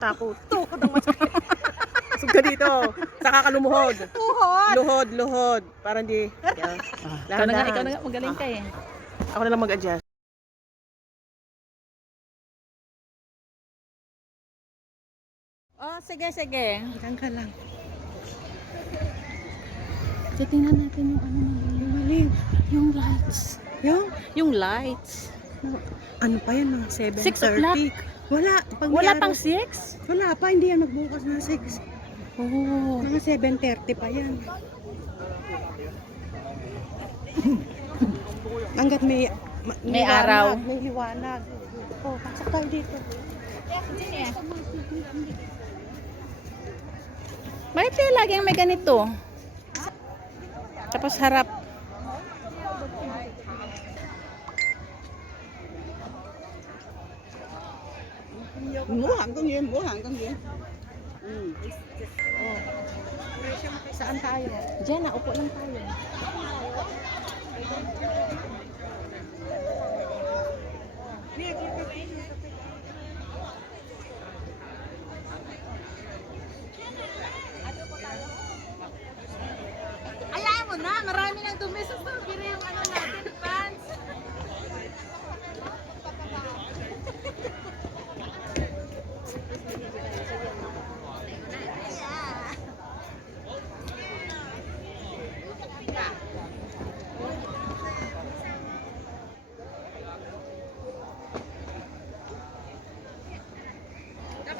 Takot. Tuhod ang masakit. Sug ka dito. Saka ka lumuhod. Tuhod. Luhod, luhod. Para hindi. Yan. Ikaw na nga, magaling ka eh. Ako na lang mag-adjust. Oh, sige, sige. Diyan ka lang. So, tingnan natin yung ano Yung mali. yung lights. Yung lights. Ano pa yan? Mga 6 o'clock? 7:30. Wala. Pag Wala may pang araw- 6? Wala pa. Hindi yan nagbukas na 6. Oh. Mga 7:30 pa yan. Hanggat may May liwanag, araw. May liwanag. Oh, pasok tayo dito. Bakit kaya laging may ganito? Tapos harap. Mua hanggang yun. Oh. Saan tayo? Diyan, naupo lang tayo. Ayaw mo na, marami nang dumi sa strawberry yung ano natin, fans.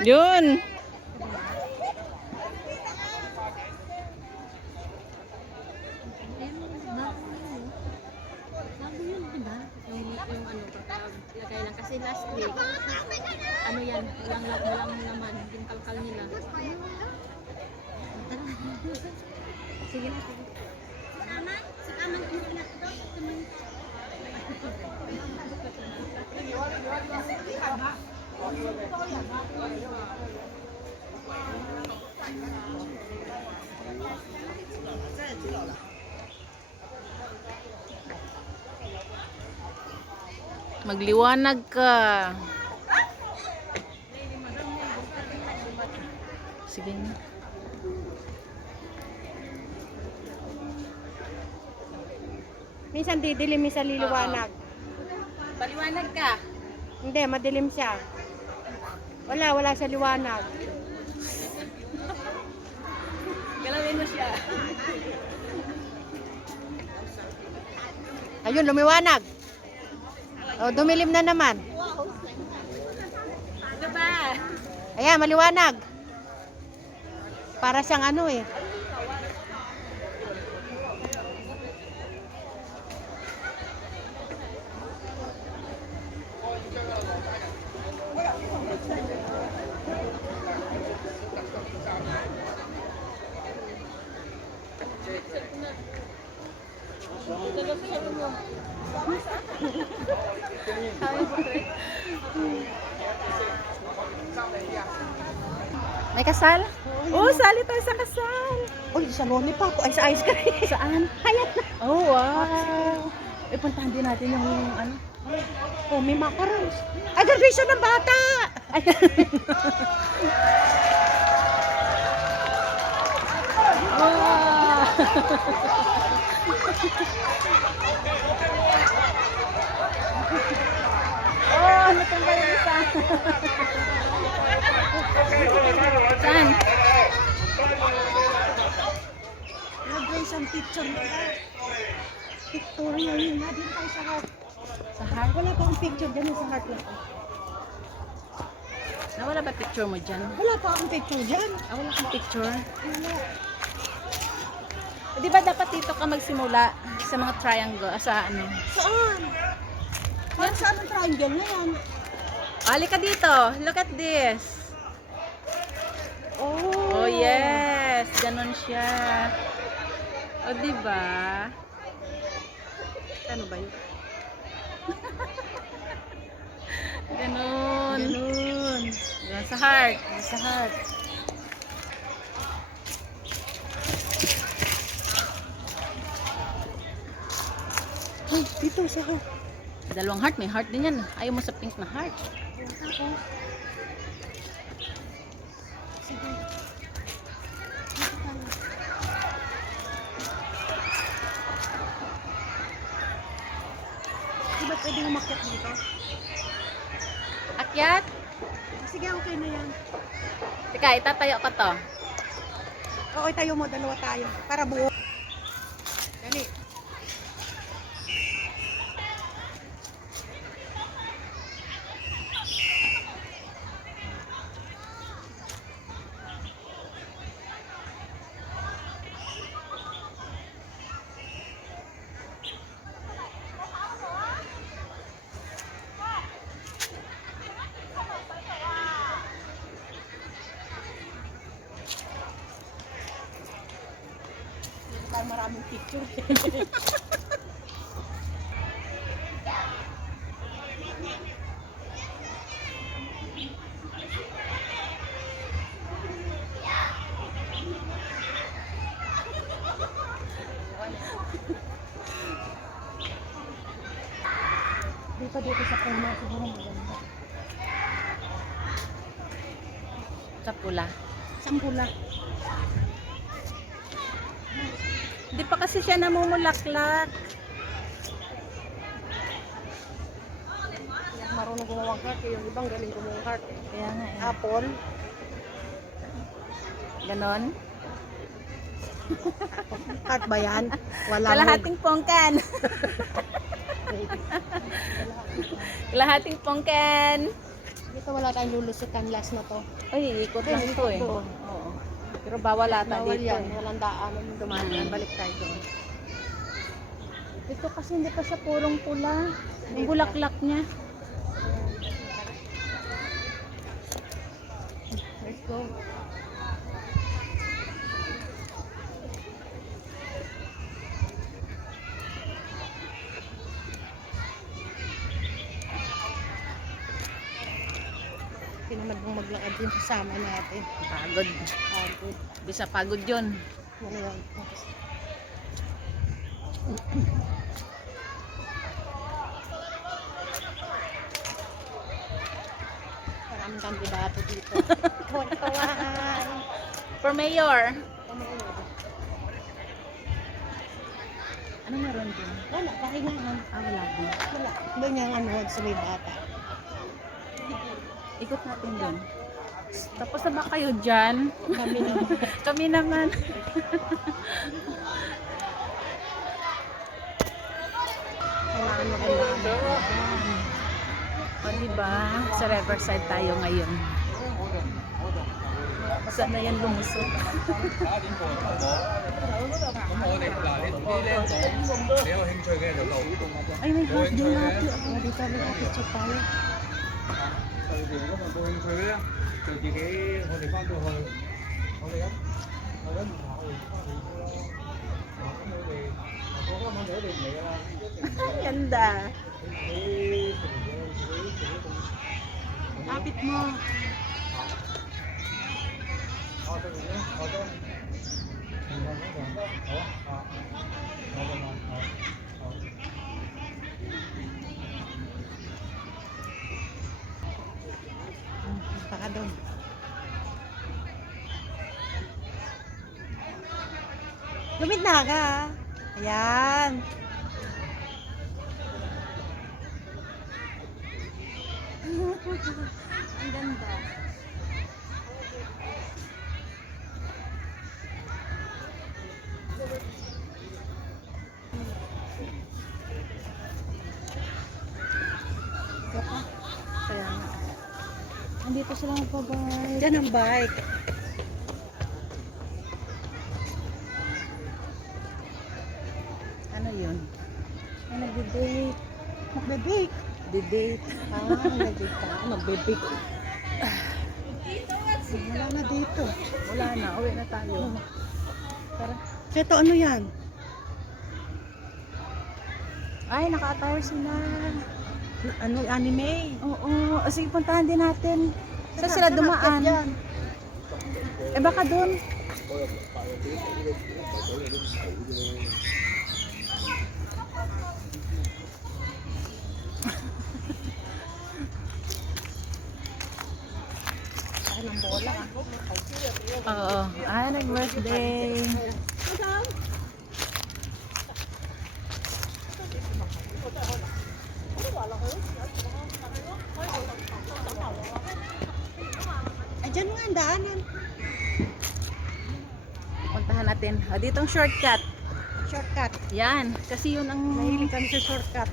Yun. Bago yun, di ba? Yung ano, lagay lang. Kasi last week, ano yan, walang laman. Yung kalkal nila. Sige na, sige. Si Aman, umiinak to. Magliwanag ka. Sige na. Minsan didilim, minsan liliwanag. Paliwanag ka. Hindi, madilim siya. Wala siya liwanag. Galawin mo siya. Ayun, lumiwanag. Oh, dumilim na naman. Ano ba? Ayan, maliwanag. Para siyang ano eh. May kasal? Oh, sali tayo sa kasal. Uy, sa lollipop. Ay, sa ice cream. Saan? Hayat na. Oh, wow. Puntahan din natin yung ano. Oh, may macarons. Ay, graduation ng bata. Ay. Wow. Oh, natanggal yung isa. Saan? Graduation picture nila. Pictorial yun. Dito tayo sa heart. Sa heart? Wala pa akong picture dyan sa heart lang. Nawala ba picture mo dyan? Wala pa akong picture dyan. Wala kang picture. Wala. Di ba dapat dito ka magsimula sa mga triangle, sa ano? Saan? Saan ang triangle na yan? Halika dito. Look at this. Oh. Oh, yes. Ganon siya. O, di ba? Ano ba yun? Ganon. Ganun. Yan, sa heart. Sa heart. Ay, dito sa heart. Dalawang heart. May heart din yan. Ayaw mo sa pink na heart. pwede umakyat dito. Akyat? Sige, okay na yan. Teka, itatayo ko to. Oo, tayo mo, dalawa tayo. Para buo. Dali. Para maraming picture. Dito sa puna siguro maganda. Sa pula. Sampula. Hindi pa kasi siya namumulaklak. Marunong gumawang heart. Yung ibang galing gumawang heart. Kaya nga eh. Apple. Ganon. Heart ba yan? Wala. Kalahating pongkan. Kalahating pongkan. Dito wala tayong lulusutan last na to. Ay, ikot lang ito eh. Oo. Oo. Pero bawal ata Bawal dito. yan. Walang daanan dumaan. Balik tayo doon. Ito kasi hindi pa siya purong pula. Yung bulaklak niya. Let's go. Pinamad mong maglakad yung kasama natin. Pagod. Pagod. Bisa pagod yun. Ano yan? Maraming kandidato dito. Kawan-kawan. For mayor. Ano yun? Ano meron din? Wala, pahingahan. Wala din. Wala. Doon yung ano, sa may bata. Ikot natin doon. Tapos na ba kayo dyan? Kami na. Kami naman. Kailangan maganda. O diba? Sa Riverside tayo ngayon. Saan na yan lumusot? Ay, may half day natin. Dito may kapitso tayo. 如果冇興趣咧，就自己我哋翻到去，我哋唔考慮翻去咯。咁我哋嗰個問題一定唔嚟㗎啦，一定唔嚟㗎。 Ganda. 你成日自己咁。 Kapit mo. 我對面咧，我都唔同嗰場得好啊，我咁樣好。 Baka doon. Lumit na ka. Ayan. Ang ganda. Kaya nga. Andito sila magpabay. Diyan ang bike. Ano yun? Ay, nagde-date. Magbe-bake. Date. Nag-bake ka. Magbe-bake. Wala na dito. Wala na. Uwi na tayo. Tara. Ito ano yan? Ay, naka-attire sila. Ano, anime? Oo. Sige, puntahan din natin. Saan sila dumaan? Eh, baka doon. Ay, ng bola. Oo. Ah, nag-birthday. Diyan nga ang daanan. Puntahan natin. O, ditong shortcut. Shortcut. Yan. Kasi yun ang... Mahilig kami sa shortcut.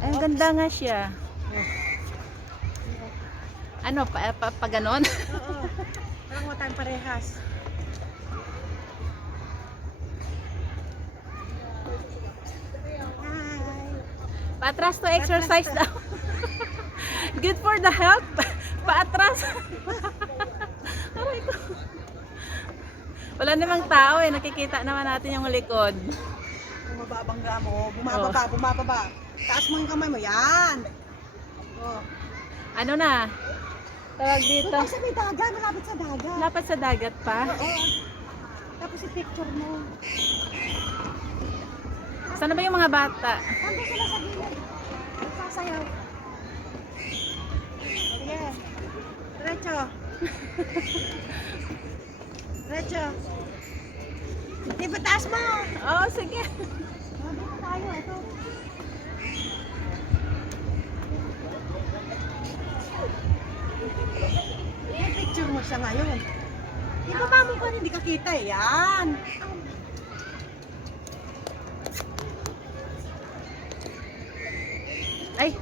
Ay, ang ganda nga siya. Ano, pa ganon? Oo. Parang mo tayong parehas. Hi. Paatras to exercise daw. Good for the health. Paatras. Aray ko. Wala namang tao eh. Nakikita naman natin yung likod. Kung mababangga mo, bumababa, bumababa. Taas mo yung kamay mo. Yan. Oh. Ano na? Tawag dito. Tapos sa may dagat, malapit sa dagat. Lapad sa dagat pa. Oo. Tapos yung picture mo. Saan na ba yung mga bata? Nandun sila sa gilid. Sasayaw. Sige. Diretso. Diretso. Di ba taas mo? Oh, sige. Dito tayo. Ito. May picture mo siya ngayon. Ibaba mo pa, hindi ka kita eh. Yan. Ay.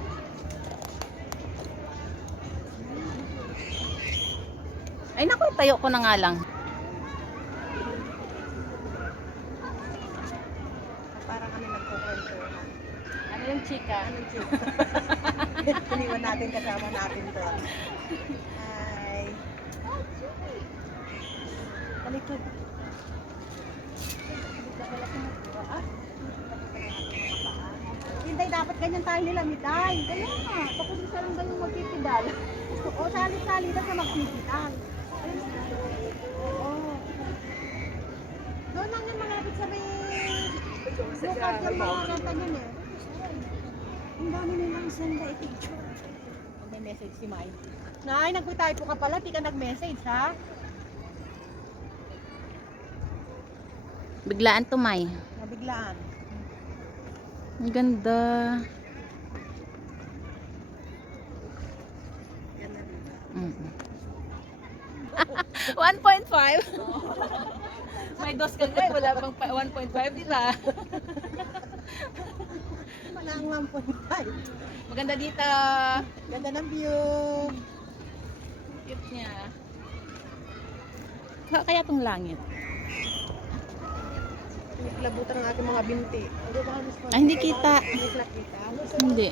Ay naku, tayo ko na nga lang. Para kami nagkukwento. Ano yung chika? Iniwan natin kasama natin doon. Hi. Baliktad. Hinday, dapat ganyan tayo nila, Miday. Kaya nga, pakulisa lang ba yung magpipidal? O, sali-sali na sa magpipidal. Oo. Doon lang yan, malapit sa may... Lukad yung mga renta yun eh. Ang dami nilang senda i-picture. May message si Mai. Nay, nagpo-typo ka pala, di ka nag-message ha? Biglaan tumay. Nabiglaan. Ang ganda. Mm. 1.5? May dos ka eh, wala pang 1.5, di ba? Wala ang 1.5. Maganda dito. Ganda ng view. Cute niya. Kaya tong langit. Labutan ng ating mga binti. Ah, hindi kita. Hindi nakita. Hindi.